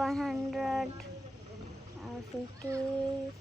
150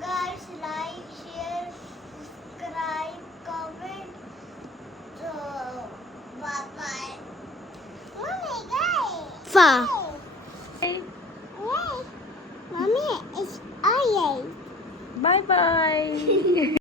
guys, like, share, subscribe, comment. So, bye bye. Mommy, guys. Fa. Mommy, it's I. Bye bye.